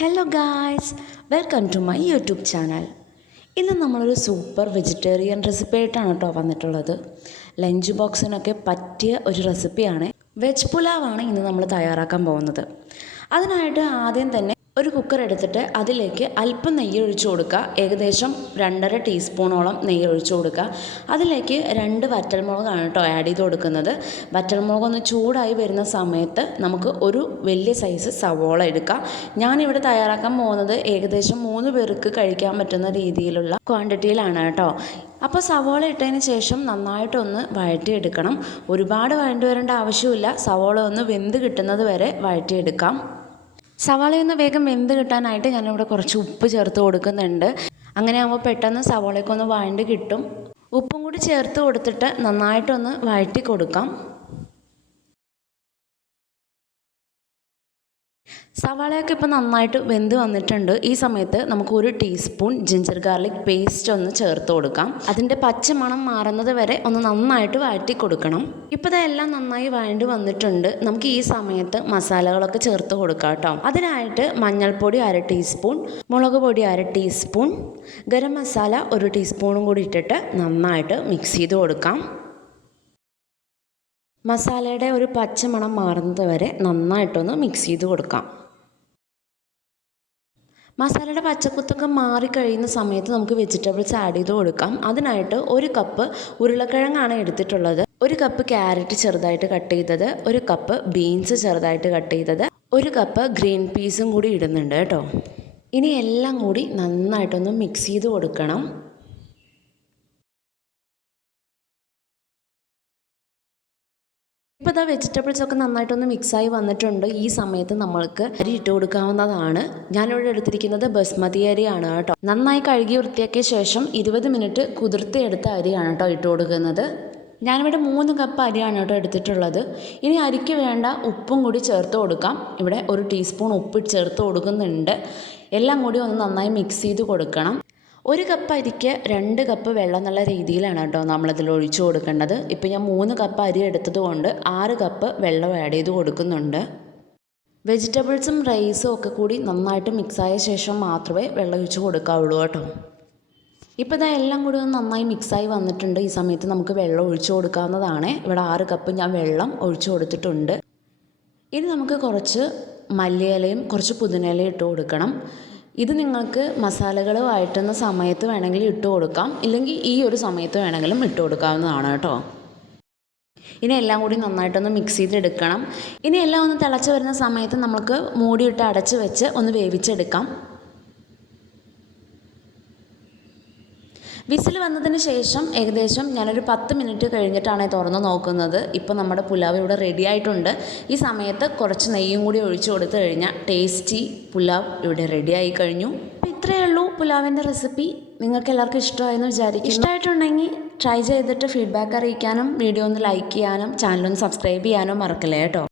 Hello guys, welcome to my YouTube channel. ഇന്ന് നമ്മളൊരു super vegetarian recipe ആയിട്ടാണ് കേട്ടോ വന്നിട്ടുള്ളത്. ലഞ്ച് ബോക്സിനൊക്കെ പറ്റിയ ഒരു റെസിപ്പിയാണ്. വെജ് പുലാവാണ് ഇന്ന് നമ്മൾ തയ്യാറാക്കാൻ പോകുന്നത്. അതിനായിട്ട് ആദ്യം തന്നെ ഒരു കുക്കർ എടുത്തിട്ട് അതിലേക്ക് അല്പം നെയ്യ് ഒഴിച്ചു കൊടുക്കുക. ഏകദേശം 2.5 ടീസ്പൂണോളം നെയ്യ് ഒഴിച്ചു കൊടുക്കുക. അതിലേക്ക് 2 വറ്റൽമുളകാണ് കേട്ടോ ആഡ് ചെയ്ത് കൊടുക്കുന്നത്. വറ്റൽമുളക് ഒന്ന് ചൂടായി വരുന്ന സമയത്ത് നമുക്ക് ഒരു വലിയ സൈസ് സവോള എടുക്കാം. ഞാനിവിടെ തയ്യാറാക്കാൻ പോകുന്നത് ഏകദേശം 3 പേർക്ക് കഴിക്കാൻ പറ്റുന്ന രീതിയിലുള്ള ക്വാണ്ടിറ്റിയിലാണ് കേട്ടോ. അപ്പോൾ സവോള ഇട്ടതിന് ശേഷം നന്നായിട്ടൊന്ന് വഴറ്റിയെടുക്കണം. ഒരുപാട് വഴണ്ടി വരേണ്ട ആവശ്യമില്ല. സവോള ഒന്ന് വെന്ത് കിട്ടുന്നത് വരെ വഴറ്റിയെടുക്കാം. സവാളയൊന്ന് വേഗം വെന്ത് കിട്ടാനായിട്ട് ഞാനിവിടെ കുറച്ച് ഉപ്പ് ചേർത്ത് കൊടുക്കുന്നുണ്ട്. അങ്ങനെ ആകുമ്പോൾ പെട്ടെന്ന് സവാളയൊക്കെ വഴണ്ട് കിട്ടും. ഉപ്പും കൂടി ചേർത്ത് കൊടുത്തിട്ട് നന്നായിട്ടൊന്ന് വഴറ്റി കൊടുക്കാം. സവാളയൊക്കെ ഇപ്പോൾ നന്നായിട്ട് വെന്ത് വന്നിട്ടുണ്ട്. ഈ സമയത്ത് നമുക്ക് 1 ടീസ്പൂൺ ജിഞ്ചർ ഗാർലിക് പേസ്റ്റ് ഒന്ന് ചേർത്ത് കൊടുക്കാം. അതിൻ്റെ പച്ചമണം മാറുന്നത് വരെ ഒന്ന് നന്നായിട്ട് വഴറ്റി കൊടുക്കണം. ഇപ്പോൾ ഇതെല്ലാം നന്നായി വഴണ്ട് വന്നിട്ടുണ്ട്. നമുക്ക് ഈ സമയത്ത് മസാലകളൊക്കെ ചേർത്ത് കൊടുക്കാം കേട്ടോ. അതിനായിട്ട് മഞ്ഞൾപ്പൊടി 1/2 ടീസ്പൂൺ, മുളക് പൊടി 1/2 ടീസ്പൂൺ, ഗരം മസാല 1 ടീസ്പൂണും കൂടി ഇട്ടിട്ട് നന്നായിട്ട് മിക്സ് ചെയ്ത് കൊടുക്കാം. മസാലയുടെ ഒരു പച്ചമണം മാറുന്നത് വരെ നന്നായിട്ടൊന്ന് മിക്സ് ചെയ്ത് കൊടുക്കാം. മസാലയുടെ പച്ചക്കുത്തൊക്കെ മാറിക്കഴിയുന്ന സമയത്ത് നമുക്ക് വെജിറ്റബിൾസ് ആഡ് ചെയ്ത് കൊടുക്കാം. അതിനായിട്ട് 1 കപ്പ് ഉരുളക്കിഴങ്ങാണ് എടുത്തിട്ടുള്ളത്. 1 കപ്പ് ക്യാരറ്റ് ചെറുതായിട്ട് കട്ട് ചെയ്തത്, 1 കപ്പ് ബീൻസ് ചെറുതായിട്ട് കട്ട് ചെയ്തത്, 1 കപ്പ് ഗ്രീൻ പീസും കൂടി ഇടുന്നുണ്ട് കേട്ടോ. ഇനി എല്ലാം കൂടി നന്നായിട്ടൊന്ന് മിക്സ് ചെയ്ത് കൊടുക്കണം. ഇപ്പോൾ വെജിറ്റബിൾസ് ഒക്കെ നന്നായിട്ടൊന്ന് മിക്സായി വന്നിട്ടുണ്ട്. ഈ സമയത്ത് നമ്മൾക്ക് അരി ഇട്ട് കൊടുക്കാവുന്നതാണ്. ഞാനിവിടെ എടുത്തിരിക്കുന്നത് ബസ്മതി അരിയാണ് കേട്ടോ. നന്നായി കഴുകി വൃത്തിയാക്കിയ ശേഷം 20 മിനിറ്റ് കുതിർത്തിയെടുത്ത അരിയാണ് കേട്ടോ ഇട്ട് കൊടുക്കുന്നത്. ഞാനിവിടെ 3 കപ്പ് അരിയാണ് കേട്ടോ എടുത്തിട്ടുള്ളത്. ഇനി അരിക്ക് വേണ്ട ഉപ്പും കൂടി ചേർത്ത് കൊടുക്കാം. ഇവിടെ 1 ടീസ്പൂൺ ഉപ്പ് ചേർത്ത് കൊടുക്കുന്നുണ്ട്. എല്ലാം കൂടി ഒന്ന് നന്നായി മിക്സ് ചെയ്ത് കൊടുക്കണം. 1 കപ്പ് അരിക്ക് 2 കപ്പ് വെള്ളം എന്നുള്ള രീതിയിലാണ് കേട്ടോ നമ്മളിതിൽ ഒഴിച്ചു കൊടുക്കേണ്ടത്. ഇപ്പോൾ ഞാൻ 3 കപ്പ് അരി എടുത്തത് കൊണ്ട് 6 കപ്പ് വെള്ളം ആഡ് ചെയ്ത് കൊടുക്കുന്നുണ്ട്. വെജിറ്റബിൾസും റൈസും ഒക്കെ കൂടി നന്നായിട്ട് മിക്സായ ശേഷം മാത്രമേ വെള്ളം ഒഴിച്ച് കൊടുക്കാവുള്ളൂ കേട്ടോ. ഇപ്പോൾ എല്ലാം കൂടി ഒന്ന് നന്നായി മിക്സായി വന്നിട്ടുണ്ട്. ഈ സമയത്ത് നമുക്ക് വെള്ളം ഒഴിച്ചു കൊടുക്കാവുന്നതാണ്. ഇവിടെ 6 കപ്പ് ഞാൻ വെള്ളം ഒഴിച്ചു കൊടുത്തിട്ടുണ്ട്. ഇനി നമുക്ക് കുറച്ച് മല്ലിയിലയും കുറച്ച് പുതിനയിലയും ഇട്ട് കൊടുക്കണം. ഇത് നിങ്ങൾക്ക് മസാലകൾ വഴറ്റുന്ന സമയത്ത് വേണമെങ്കിൽ ഇട്ട് കൊടുക്കാം, ഇല്ലെങ്കിൽ ഈ ഒരു സമയത്ത് വേണമെങ്കിലും ഇട്ട് കൊടുക്കാവുന്നതാണ് കേട്ടോ. ഇനി എല്ലാം കൂടി നന്നായിട്ടൊന്ന് മിക്സ് ചെയ്തെടുക്കണം. ഇനി എല്ലാം ഒന്ന് തിളച്ച് വരുന്ന സമയത്ത് നമുക്ക് മൂടിയിട്ട് അടച്ച് വെച്ച് ഒന്ന് വേവിച്ചെടുക്കാം. വിസിൽ വന്നതിന് ശേഷം ഏകദേശം ഞാനൊരു 10 മിനിറ്റ് കഴിഞ്ഞിട്ടാണ് തുറന്ന് നോക്കുന്നത്. ഇപ്പോൾ നമ്മുടെ പുലാവ് ഇവിടെ റെഡി ആയിട്ടുണ്ട്. ഈ സമയത്ത് കുറച്ച് നെയ്യും കൂടി ഒഴിച്ചു കൊടുത്തു കഴിഞ്ഞാൽ ടേസ്റ്റി പുലാവ് ഇവിടെ റെഡി ആയി കഴിഞ്ഞു. അപ്പോൾ ഇത്രയേ ഉള്ളൂ പുലാവിൻ്റെ റെസിപ്പി. നിങ്ങൾക്ക് എല്ലാവർക്കും ഇഷ്ടമായെന്ന് വിചാരിക്കും. ഇഷ്ടമായിട്ടുണ്ടെങ്കിൽ ട്രൈ ചെയ്തിട്ട് ഫീഡ്ബാക്ക് അറിയിക്കാനും വീഡിയോ ഒന്ന് ലൈക്ക് ചെയ്യാനും ചാനലൊന്ന് സബ്സ്ക്രൈബ് ചെയ്യാനും മറക്കല്ലേ കേട്ടോ.